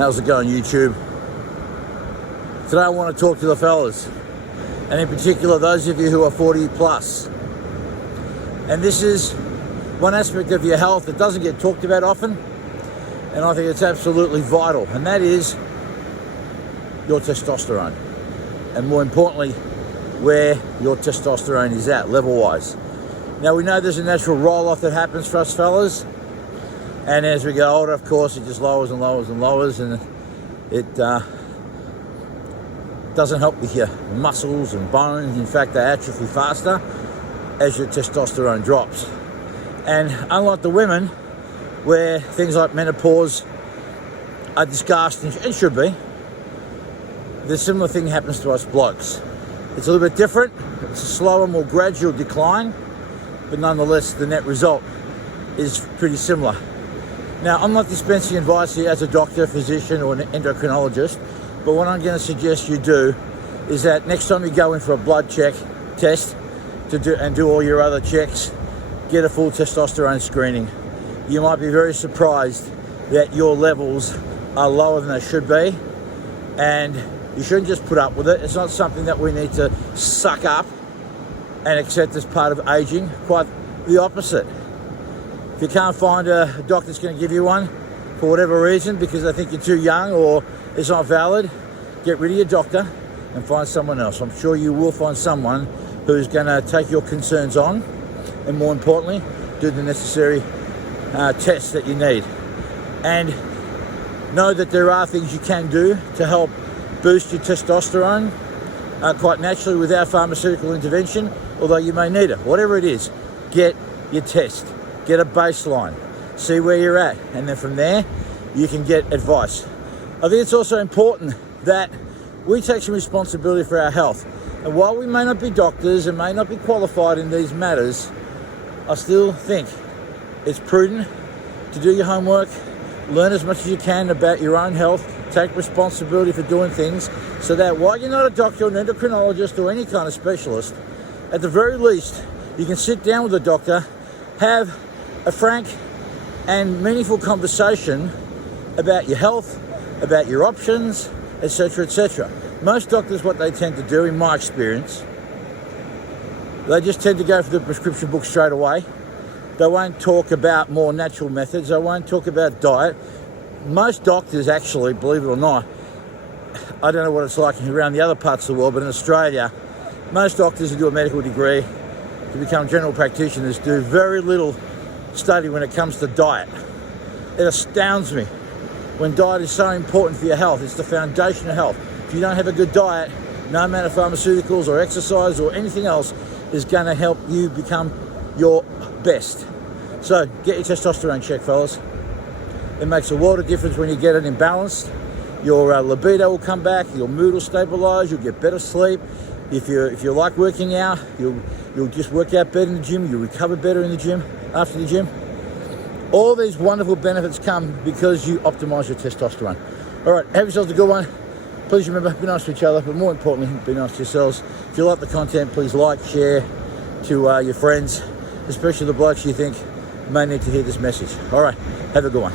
How's it going, YouTube? Today I want to talk to the fellas, and in particular those of you who are 40 plus. And this is one aspect of your health that doesn't get talked about often, and I think it's absolutely vital, and that is your testosterone, and more importantly, where your testosterone is at level-wise. Now, we know there's a natural roll-off that happens for us fellas, and as we get older, of course, it just lowers and lowers and lowers, and it doesn't help with your muscles and bones. In fact, they atrophy faster as your testosterone drops. And unlike the women, where things like menopause are discussed and should be, the similar thing happens to us blokes. It's a little bit different. It's a slower, more gradual decline, but nonetheless, the net result is pretty similar. Now, I'm not dispensing advice here as a doctor, physician, or an endocrinologist, but what I'm going to suggest you do is that next time you go in for a blood check test and do all your other checks, get a full testosterone screening. You might be very surprised that your levels are lower than they should be, and you shouldn't just put up with it. It's not something that we need to suck up and accept as part of aging. Quite the opposite. If you can't find a doctor that's going to give you one for whatever reason, because they think you're too young or it's not valid, get rid of your doctor and find someone else. I'm sure you will find someone who's going to take your concerns on, and more importantly, do the necessary tests that you need. And know that there are things you can do to help boost your testosterone quite naturally without pharmaceutical intervention, although you may need it. Whatever it is, get your test, get a baseline, see where you're at, and then from there you can get advice. I think it's also important that we take some responsibility for our health. And while we may not be doctors and may not be qualified in these matters, I still think it's prudent to do your homework, learn as much as you can about your own health, take responsibility for doing things, so that while you're not a doctor, an endocrinologist, or any kind of specialist, at the very least, you can sit down with a doctor, have a frank and meaningful conversation about your health, about your options, etc., etc. Most doctors, what they tend to do, in my experience, they just tend to go for the prescription book straight away. They won't talk about more natural methods. They won't talk about diet. Most doctors, actually, believe it or not, I don't know what it's like around the other parts of the world, but in Australia, most doctors who do a medical degree to become general practitioners do very little study when it comes to diet. It astounds me when diet is so important for your health. It's the foundation of health. If you don't have a good diet, no amount of pharmaceuticals or exercise or anything else is going to help you become your best. So get your testosterone checked, fellas. It makes a world of difference when you get it imbalanced. Your libido will come back, your mood will stabilize, you'll get better sleep. If you like working out, you'll just work out better in the gym, you'll recover better in the gym, after the gym. All these wonderful benefits come because you optimize your testosterone. All right, have yourselves a good one. Please remember, be nice to each other, but more importantly, be nice to yourselves. If you like the content, please like, share to your friends, especially the blokes you think may need to hear this message. All right, have a good one.